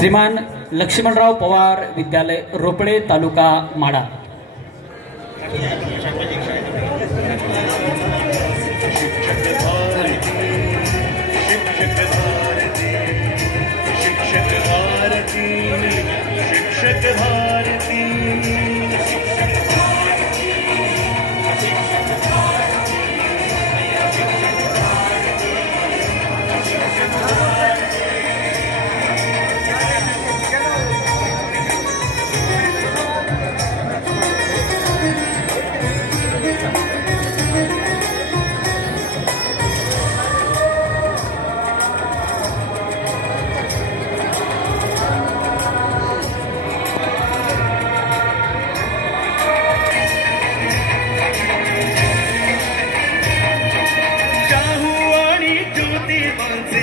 श्रीमान लक्ष्मणराव पवार विद्यालय रोपडे तालुका माडा।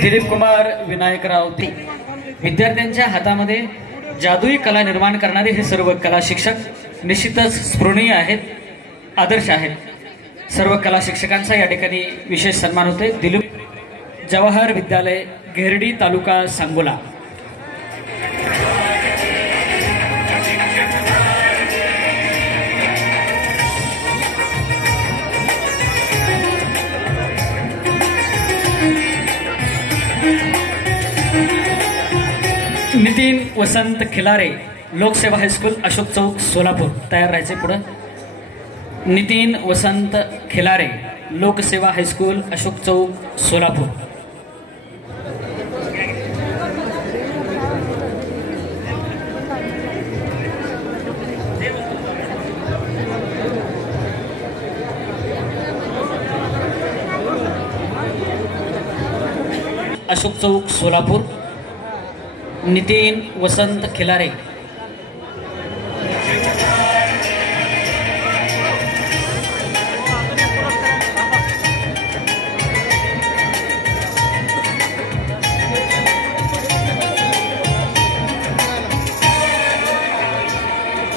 दिलीप कुमार विनायकराव ती विद्यार्थ्यांच्या हातामध्ये जादुई कला निर्माण करणारे हे सर्व कला शिक्षक निश्चितच स्पृहणीय आहेत, आदर्श आहेत। सर्व कला शिक्षकांचा या ठिकाणी विशेष सन्मान होते। दिलीप जवाहर विद्यालय घेरडी तालुका सांगोला। नितीन वसंत खिलारे लोकसेवा हायस्कूल अशोक चौक सोलापूर, तयार राहायचे पुढं। नितीन वसंत खिलारे लोकसेवा हायस्कूल अशोक चौक सोलापूर। अशोक चौक सोलापूर। नितीन वसंत खिलारे।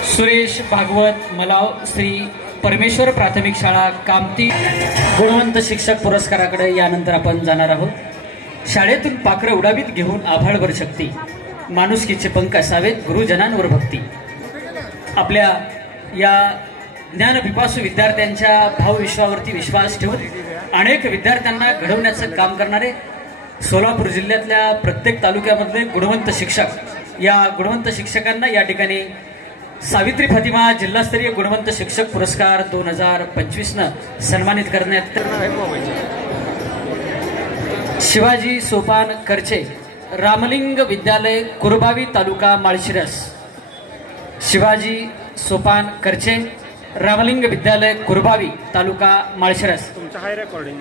सुरेश भागवत मलाव श्री परमेश्वर प्राथमिक शाळा कामती गुणवंत शिक्षक पुरस्काराकडे यानंतर आपण जाणार आहोत। शाळेतून पाखरं उडावीत घेऊन आभाळभर शक्ती, माणुसकीचे पंख असावेत गुरुजनांवर भक्ती। आपल्या या ज्ञानपिपासू विद्यार्थ्यांच्या भावविश्वावरती विश्वास ठेवून अनेक विद्यार्थ्यांना घडवण्याचं काम करणारे सोलापूर जिल्ह्यातल्या प्रत्येक तालुक्यामधले गुणवंत शिक्षक, या गुणवंत शिक्षकांना या ठिकाणी सावित्री फातिमा जिल्हास्तरीय गुणवंत शिक्षक पुरस्कार 2025 सन्मानित करण्यात। शिवाजी सोपान करचे रामलिंग विद्यालय कुरबावी तालुका माळशिरस। शिवाजी सोपान करचे रामलिंग विद्यालय कुरबावी तालुका माळशिरस। तुमचं हाय रेकॉर्डिंग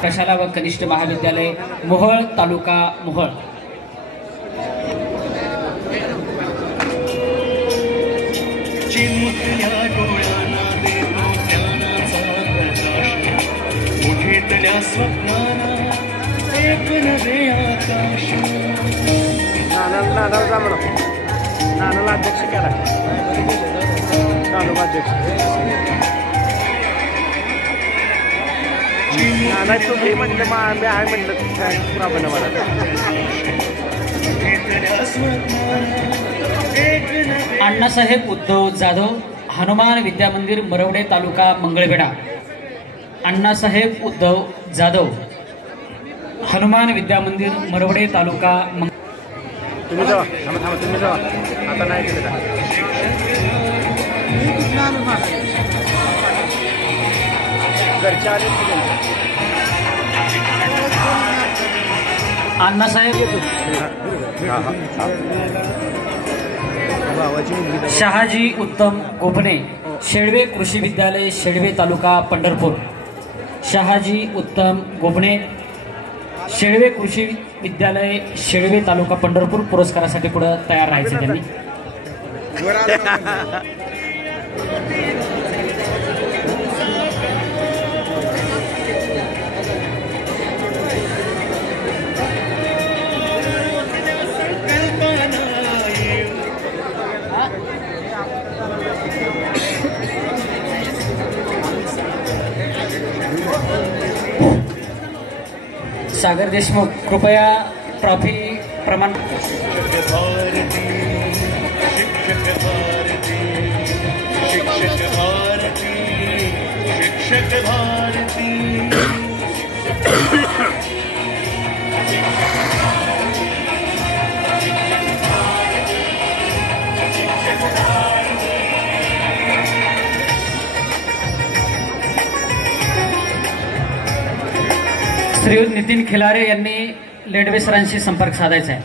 प्रशाला व कनिष्ठ महाविद्यालय मोहोळ तालुका मोहोळ। अध्यक्ष केला नाही तो हे म्हटलं मग आम्ही आहे म्हटलं पुरा बनवा। अण्णासाहेब उद्धव जाधव हनुमान विद्यामंदिर मरवडे तालुका मंगळवेढा। अण्णासाहेब उद्धव जाधव हनुमान विद्यामंदिर मरवडे तालुका तुम्ही जावा, तुम्ही जावा, आता नाही केलं घरच्या आले अण्णासाहेब शहाजी उत्तम गोपणे, शेळवे कृषी विद्यालय, शेळवे तालुका पंढरपूर. शहाजी उत्तम गोपणे, शेळवे कृषी विद्यालय, शेळवे तालुका पंढरपूर पुरस्कारासाठी पुढे तयार राहायचे त्यांनी. सागर देशमुख कृपया ट्रॉफी प्रमाण. श्रीयुत नितीन खिलारे यांनी लेडवे सरांशी संपर्क साधायचा आहे.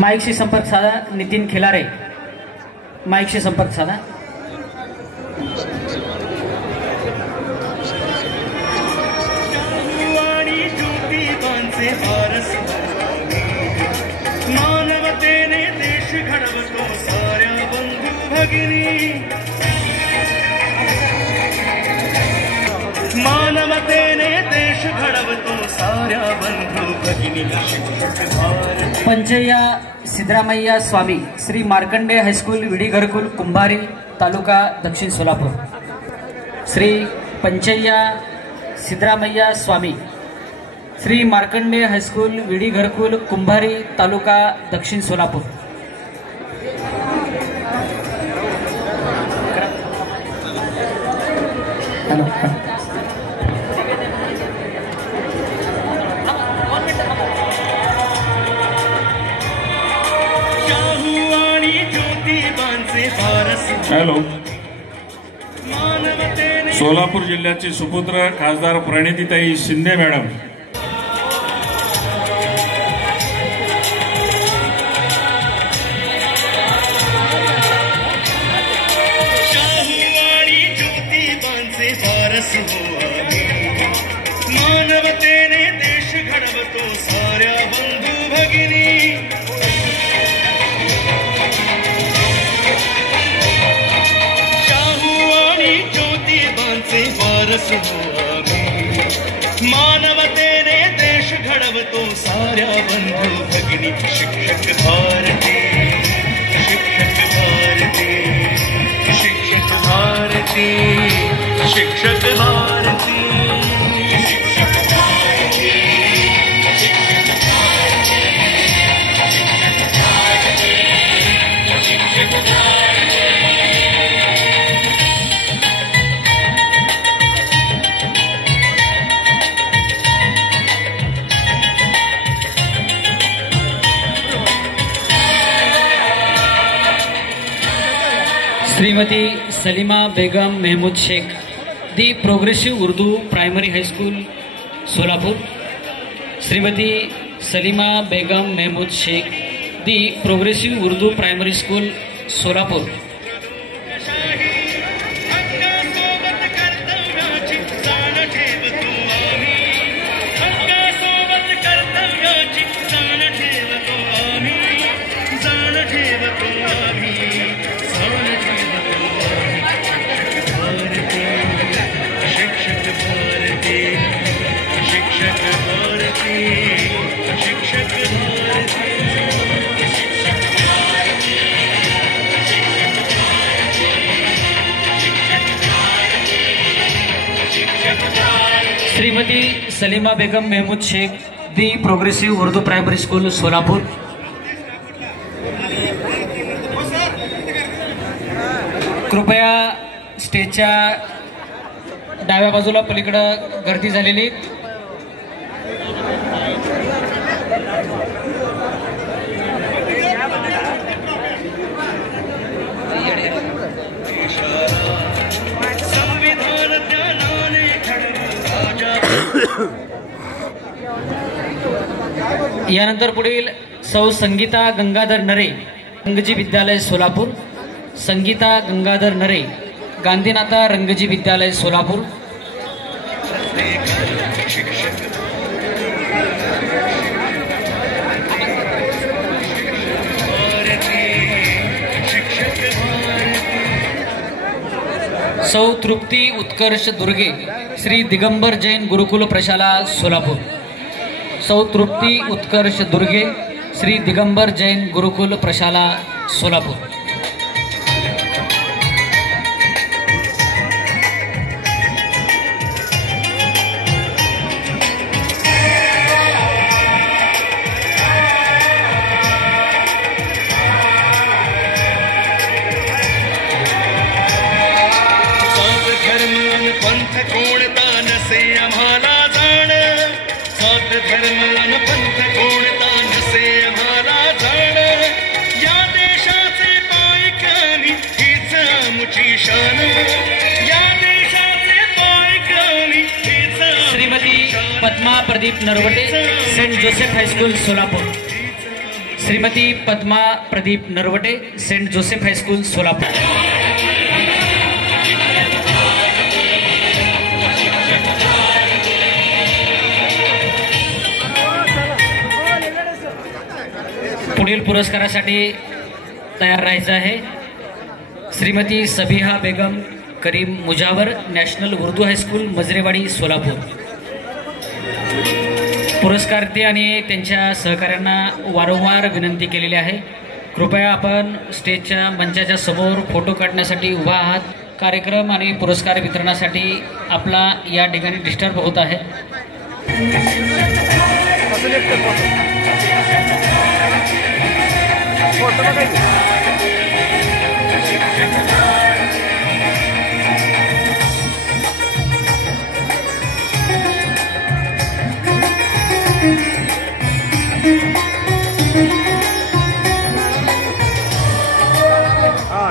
माईकशी संपर्क साधा. नितीन खिलारे, माईकशी संपर्क साधा. मानवतेने देश घडवतो साऱ्या बंधू भगिनी, मानवतेने देश घडवतो साऱ्या बंधू भगिनी. पंचय्या सिद्धरामय्या स्वामी, श्री मार्कंडे हायस्कूल, विडी घरकुल, कुंभारी तालुका दक्षिण सोलापूर. श्री पंचय्या सिद्धरामय्या स्वामी, श्री मार्कंडे हायस्कूल, विडी घरकुल, कुंभारी तालुका दक्षिण सोलापूर. हॅलो. सोलापूर जिल्ह्याचे सुपुत्र खासदार प्रणितीताई शिंदे मॅडम, मानवतेने देश घडवतो साऱ्या बंधू भगिनी, शाहू आणि ज्योतिबांचे वारस हो आम्ही. मानवतेने देश घडवतो साऱ्या बंधू भगिनी. शिक्षक भारती, शिक्षक भारती, शिक्षक भारती, शिक्षक भारती. Shrimati Salima Begum Mahmood Shaikh, the progressive Urdu primary high school Solapur. Shrimati Salima Begum Mahmood Shaikh, the progressive Urdu primary school Solapur. Shrimati Salima Begum Mahmood Shaikh, the progressive Urdu primary school Solapur. कृपया स्टेजच्या डाव्या बाजूला पलीकडं गर्दी झालेली. संविधान यानंतर पुढील सौ संगीता गंगाधर नरे, रंगजी विद्यालय सोलापूर. संगीता गंगाधर नरे, गांधीनाथा रंगजी विद्यालय सोलापूर. सौ तृप्ती उत्कर्ष दुर्गे, श्री दिगंबर जैन गुरुकुल प्रशाला सोलापूर. सौ तृप्ती उत्कर्ष दुर्गे, श्री दिगंबर जैन गुरुकुल प्रशाला सोलापूर. पंथ कोणता नसे आम्हाला जाण, सात धर्मान पंथ कोणता नसे आम्हाला जाण, या देशाचे पायकानी हीच आमची शान, या देशाचे पायकानी हीच. Shrimati Padma Pradeep Narwate, saint Joseph high school Solapur. Shrimati Padma Pradeep Narwate, saint Joseph high school Solapur. पुढील पुरस्कारासाठी तयार राहायचं आहे. Shrimati Sabiha Begum Karim Mujawar, national Urdu high school Majrewadi Solapur. पुरस्कारार्थी आणि त्यांच्या सहकाऱ्यांना वारंवार विनंती केलेली आहे, कृपया आपण स्टेजच्या मंचाच्या समोर फोटो काढण्यासाठी उभा आहात. कार्यक्रम आणि पुरस्कार वितरणासाठी आपला या ठिकाणी डिस्टर्ब होत आहे.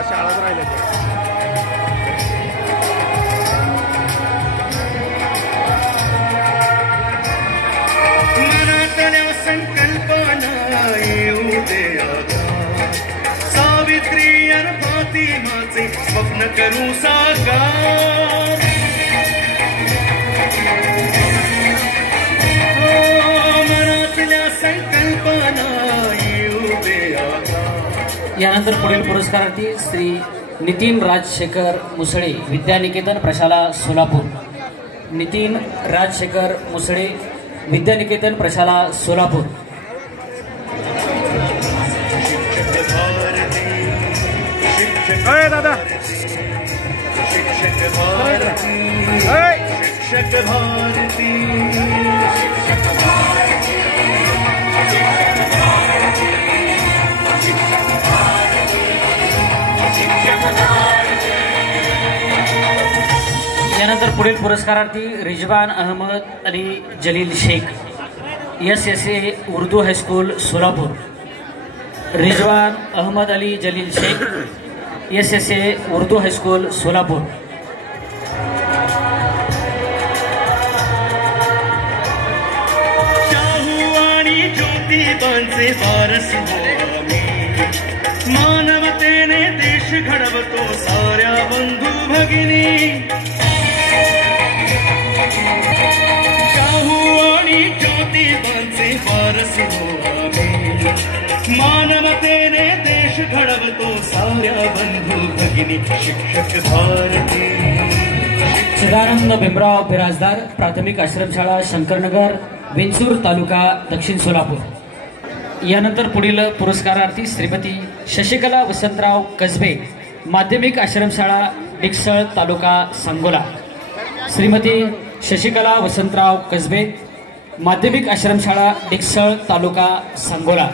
शाळाच राहिल्या मनातल्या संकल्पना येऊ दे आता, सावित्री अन फातिमाचे स्वप्न करू साकार. मनातल्या संकल्पना येऊ दे आता. यानंतर पुढील पुरस्कारार्थी श्री नितीन राजशेखर मुसळे, विद्यानिकेतन प्रशाला सोलापूर. नितीन राजशेखर मुसळे, विद्यानिकेतन प्रशाला सोलापूर. दादा शिक्षक भारती, शिक्षक भारती. यानंतर पुढील पुरस्कारार्थी Rizwan Ahmad Ali Jalil Shaikh, SSA Urdu high school Solapur. Rizwan Ahmad Ali Jalil Shaikh, SSA Urdu high school Solapur. Shahu आणि ज्योतिबांचे वारस हो आम्ही, मानवतेने देश घडवतो साऱ्या बंधू भगिनी. शाहू आणि ज्योतिबांचे वारस हो आम्ही, मानवतेने देश घडवतो साऱ्या बंधू भगिनी. शिक्षक भारती. सदानंद भीमराव बिराजदार, प्राथमिक आश्रमशाळा शंकरनगर, विंचूर तालुका, दक्षिण सोलापूर. यानंतर पुढील पुरस्कारार्थी श्रीमती शशिकला वसंतराव कसबे, माध्यमिक आश्रमशाळा डिकसळ तालुका सांगोला. श्रीमती शशिकला वसंतराव कसबे, माध्यमिक आश्रमशाळा डिकसळ तालुका सांगोला.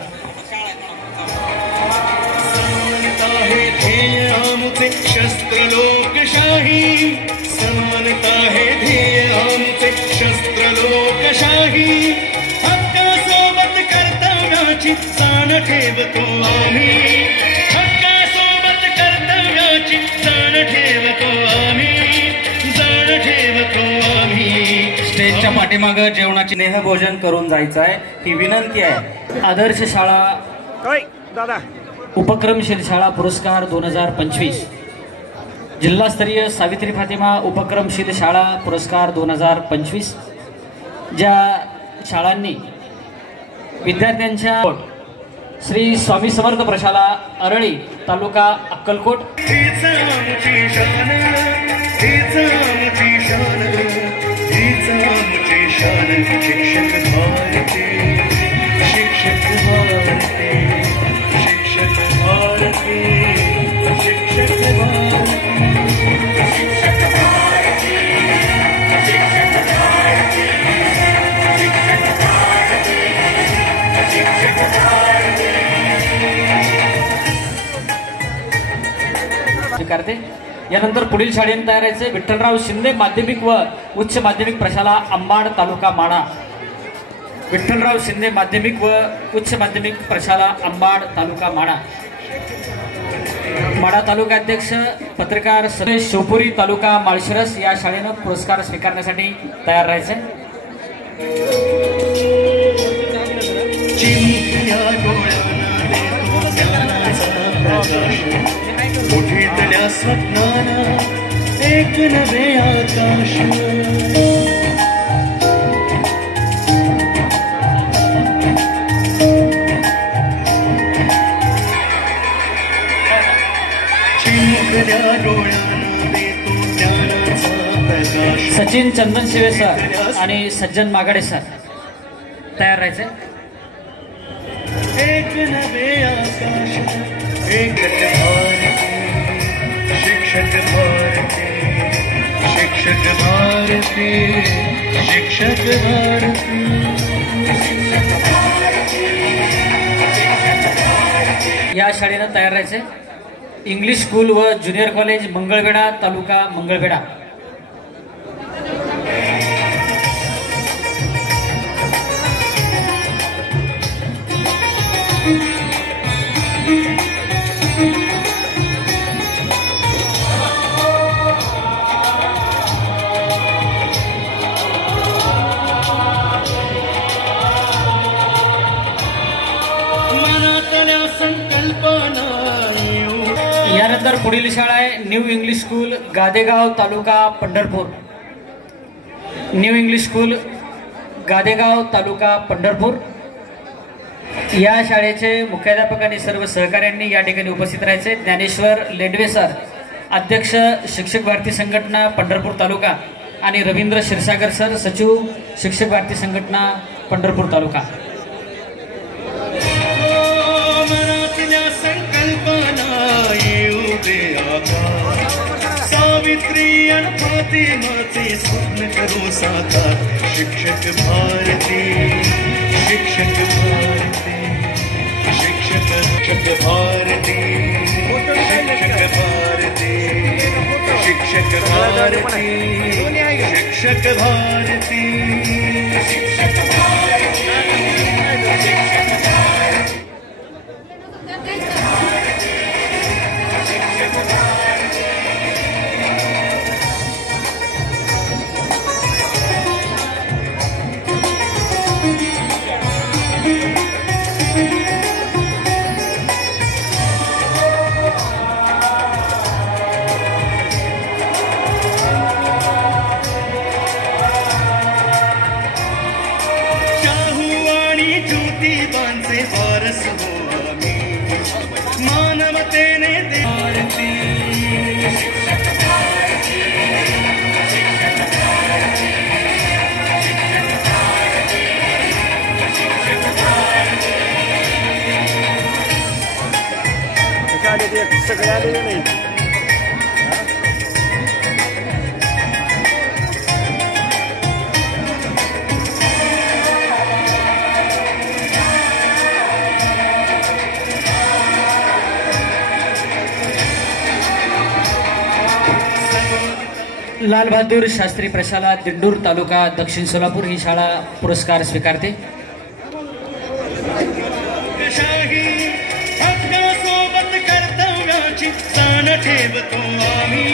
शस्त्र लोकशाही, समानता है ध्येय आमचे शस्त्र लोकशाही. हक्कासोबत कर्तव्याची जाण ठेवतो आम्ही, हक्कासोबत कर्तव्याची जाण ठेवतो आम्ही, जाण ठेवतो आम्ही. स्टेजच्या पाठीमागं जेवणाची स्नेहभोजन करून जायचं आहे ही विनंती आहे. आदर्श शाळा होय दादा उपक्रमशील शाळा पुरस्कार 2025, जिल्हास्तरीय सावित्री फातिमा उपक्रमशील शाळा पुरस्कार 2025, ज्या शाळांनी विद्यार्थ्यांच्या श्री स्वामी समर्थ प्रशाला अरळी तालुका अक्कलकोट हीच आमची शान, हीच आमची शान, हीच आमची शान. शिक्षक भारती, शिक्षक भारती, शिक्षक भारती, शिक्षक भारती, शिक्षक भारती, शिक्षक भारती, शिक्षक भारती, शिक्षक भारती. स्वीकारते. यानंतर पुढील शाळेने तयार व्हायचे विठ्ठलराव शिंदे माध्यमिक व उच्च माध्यमिक प्रशाला अंबाड तालुका माडा. विठ्ठलराव शिंदे माध्यमिक व उच्च माध्यमिक प्रशाला अंबाड तालुका माडा. माडा तालुकाध्यक्ष पत्रकार सुरेश शिवपुरी तालुका माळशिरस या शाळेनं पुरस्कार स्वीकारण्यासाठी तयार राहायचे. चिमुकल्या डोळ्याला देतो ज्ञानाचा प्रकाश, मोठीतल्या स्वप्नाला एक नवे आकाश. चिमुकल्या डोळ्याला देतो ज्ञानाचा प्रकाश. सचिन चंदन शिवे सर आणि सज्जन मागाडे सर तयार राहायचे. एक नवे आकाश, एक भारती, शिक्षक भारती, शिक्षक भारती, शिक्षक भारती, शिक्षक भारती, शिक्षक भारती. या शाळेनं तयार राहायचे. इंग्लिश स्कूल व ज्युनियर कॉलेज मंगळवेढा तालुका मंगळवेढा. मनातल्या संकल्पना यानंतर पुढील शाळा आहे न्यू इंग्लिश स्कूल गादेगाव तालुका Pandharpur. New English school Gadegaon तालुका पंढरपूर. या शाळेचे मुख्याध्यापक आणि सर्व सहकाऱ्यांनी या ठिकाणी उपस्थित राहायचे. ज्ञानेश्वर लेंडवे सर अध्यक्ष शिक्षक भारती संघटना पंढरपूर तालुका आणि रवींद्र क्षीरसागर सर सचिव शिक्षक भारती संघटना पंढरपूर तालुका. मनातल्या संकल्पना येऊ दे आकार, सावित्री आणि फातिमाचे स्वप्न करू साकार. शिक्षक भारती, शिक्षक भारती, शिक्षक शिक्षक भारती, शिक्षक भारती, शिक्षक भारती, शिक्षक भारती, शिक्षक भारती, शिक्षक भारती. ज्योतिबांचे वारस हो आम्ही, मानवतेने दे भारती. शिक्षक भारती, शिक्षक भारती, शिक्षक भारती, शिक्षक भारती. सगळे आलेले नाही. लाल बहादूर शास्त्री प्रशाला दिंडूर तालुका दक्षिण सोलापूर ही शाळा पुरस्कार स्वीकारते. हक्कासोबत कर्तव्याची जाण ठेवतो आम्ही,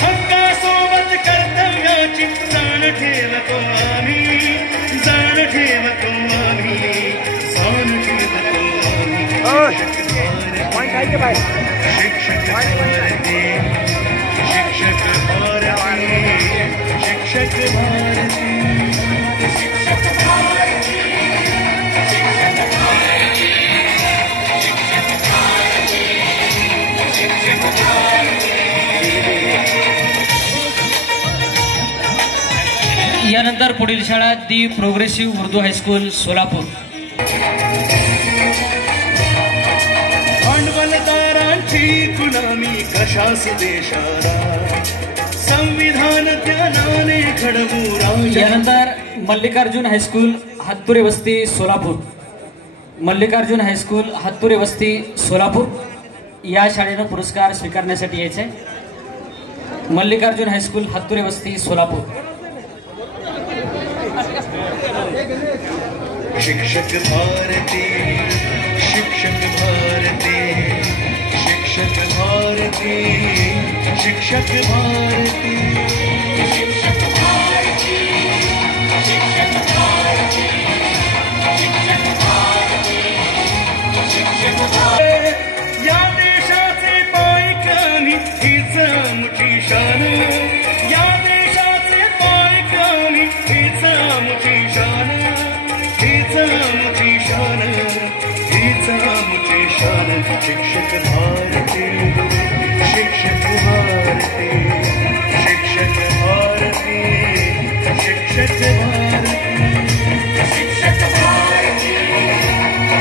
हक्कासोबत कर्तव्याची जाण ठेवतो आम्ही. पॉईंट आहे की बाहेर शिक्षक भारती शिक्षक भारती शिक्षक भारती यानंतर पुढील शाळा दी प्रोग्रेसिव्ह उर्दू हायस्कूल सोलापूर. भांडवलदारांची गुलामी कशास देशाला संविधान ज्ञानाने घडवू राजा. यानंतर मल्लिकार्जुन हायस्कूल हत्तुरे वस्ती सोलापूर. मल्लिकार्जुन हायस्कूल हत्तुरे वस्ती सोलापूर या शाळेनं पुरस्कार स्वीकारण्यासाठी यायचे. मल्लिकार्जुन हायस्कूल हत्तुरे वस्ती सोलापूर. शिक्षक भारती शिक्षक भारती शिक्षक भारती शिक्षक भारती शिक्षक भारती शिक्षक भारती शिक्षक भारती शिक्षक भारती. या देशाचे पायकानी हीच आमची शान. या देशाचे पायकानी हीच आमची शान. हीच आमची शान. हीच आमची शान. शिक्षक भारती शिक्षक भारती शिक्षक भारती शिक्षक भारती शिक्षक भारती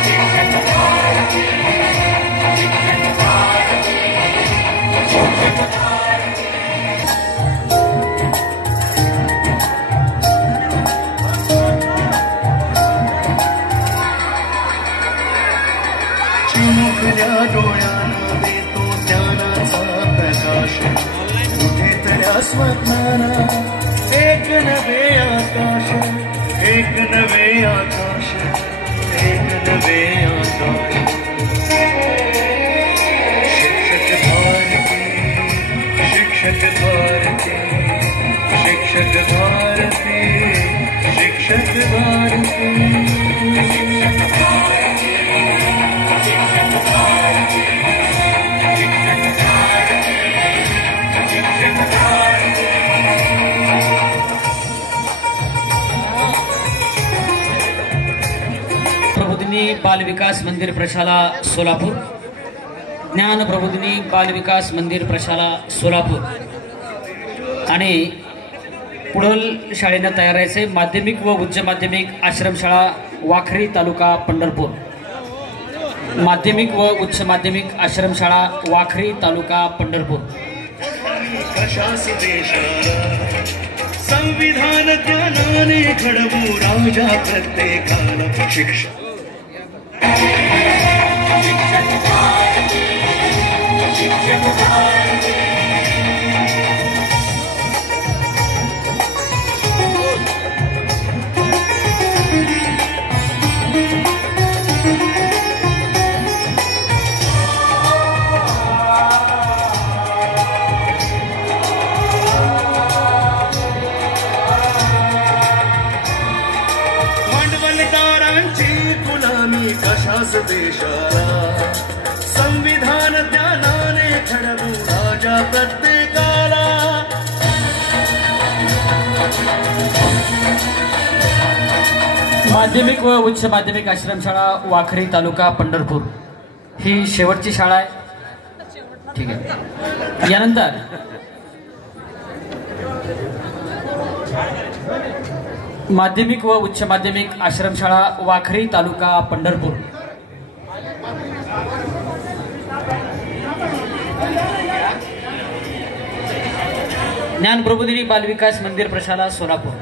शिक्षक भारती शिक्षक भारती शिक्षक भारती. चिमुकल्या डोळ्यानं देतो ज्ञानाचा प्रकाश. कुठेतऱ्या स्वप्नाला एक नवे आकाश. एक नवे आकाश. एक नवे आकाश. शिक्षक भारती शिक्षक भारती शिक्षक भारती शिक्षक भारती शिक्षक भारती शिक्षक भारती शिक्षक भारती शिक्षक भारती. प्रबोधिनी बाल विकास मंदिर प्रशाला सोलापूर. ज्ञान प्रबोधिनी बाल विकास मंदिर प्रशाला सोलापूर. आणि पुढील शाळेनं तयार राहायचे माध्यमिक व उच्च माध्यमिक आश्रमशाळा वाखरी तालुका पंढरपूर. माध्यमिक व उच्च माध्यमिक आश्रमशाळा वाखरी तालुका पंढरपूर. कशास देशाला संविधान ज्ञानाने घडवू राजा प्रत्येकाला. शिक्षक शिक्षक भारती शिक्षक भारती कशास देशाला संविधान ज्ञानाने घडवू राजा प्रत्येकाला. माध्यमिक व उच्च माध्यमिक आश्रमशाळा वाखरी तालुका पंढरपूर ही शेवटची शाळा आहे. ठीक आहे. यानंतर माध्यमिक व उच्च माध्यमिक आश्रमशाळा वाखरी तालुका पंढरपूर. ज्ञान प्रबोधिनी बाल विकास मंदिर प्रशाला सोलापूर.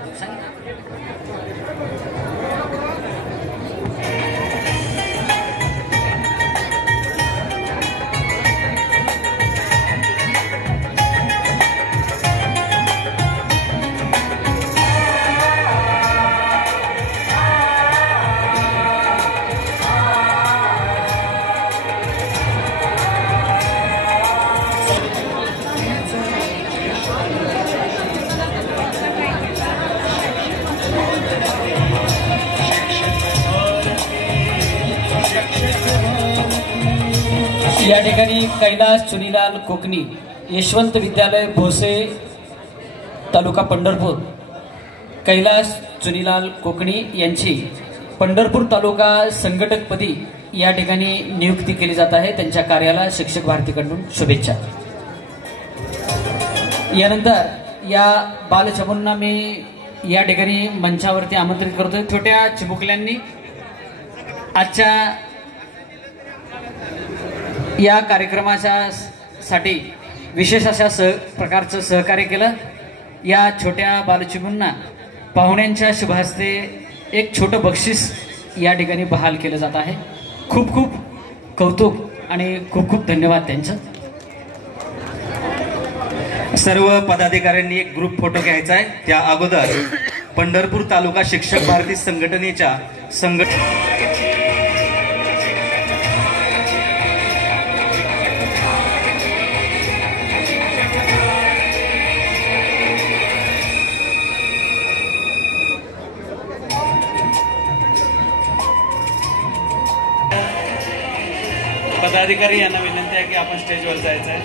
या ठिकाणी कैलास चुनीलाल कोकणी, यशवंत विद्यालय भोसे, तालुका पंढरपूर, कैलास चुनीलाल कोकणी यांची पंढरपूर तालुका संघटकपदी या ठिकाणी नियुक्ती केली जात आहे. त्यांच्या कार्याला शिक्षक भारतीकडून शुभेच्छा. यानंतर या बालचमूंना मी या ठिकाणी मंचावरती आमंत्रित करतोय. छोट्या चिमुकल्यांनी आजच्या या कार्यक्रमाच्या साठी विशेष अशा प्रकारचं सहकार्य केलं. या छोट्या बालचिमूंना पाहुण्यांच्या शुभहस्ते एक छोटं बक्षीस या ठिकाणी बहाल केलं जात आहे. खूप खूप कौतुक आणि खूप खूप धन्यवाद त्यांचं. सर्व पदाधिकाऱ्यांनी एक ग्रुप फोटो घ्यायचा आहे. त्या अगोदर पंढरपूर तालुका शिक्षक भारती संघटनेच्या पदाधिकारी यांना विनंती आहे की आपण स्टेजवर जायचं आहे.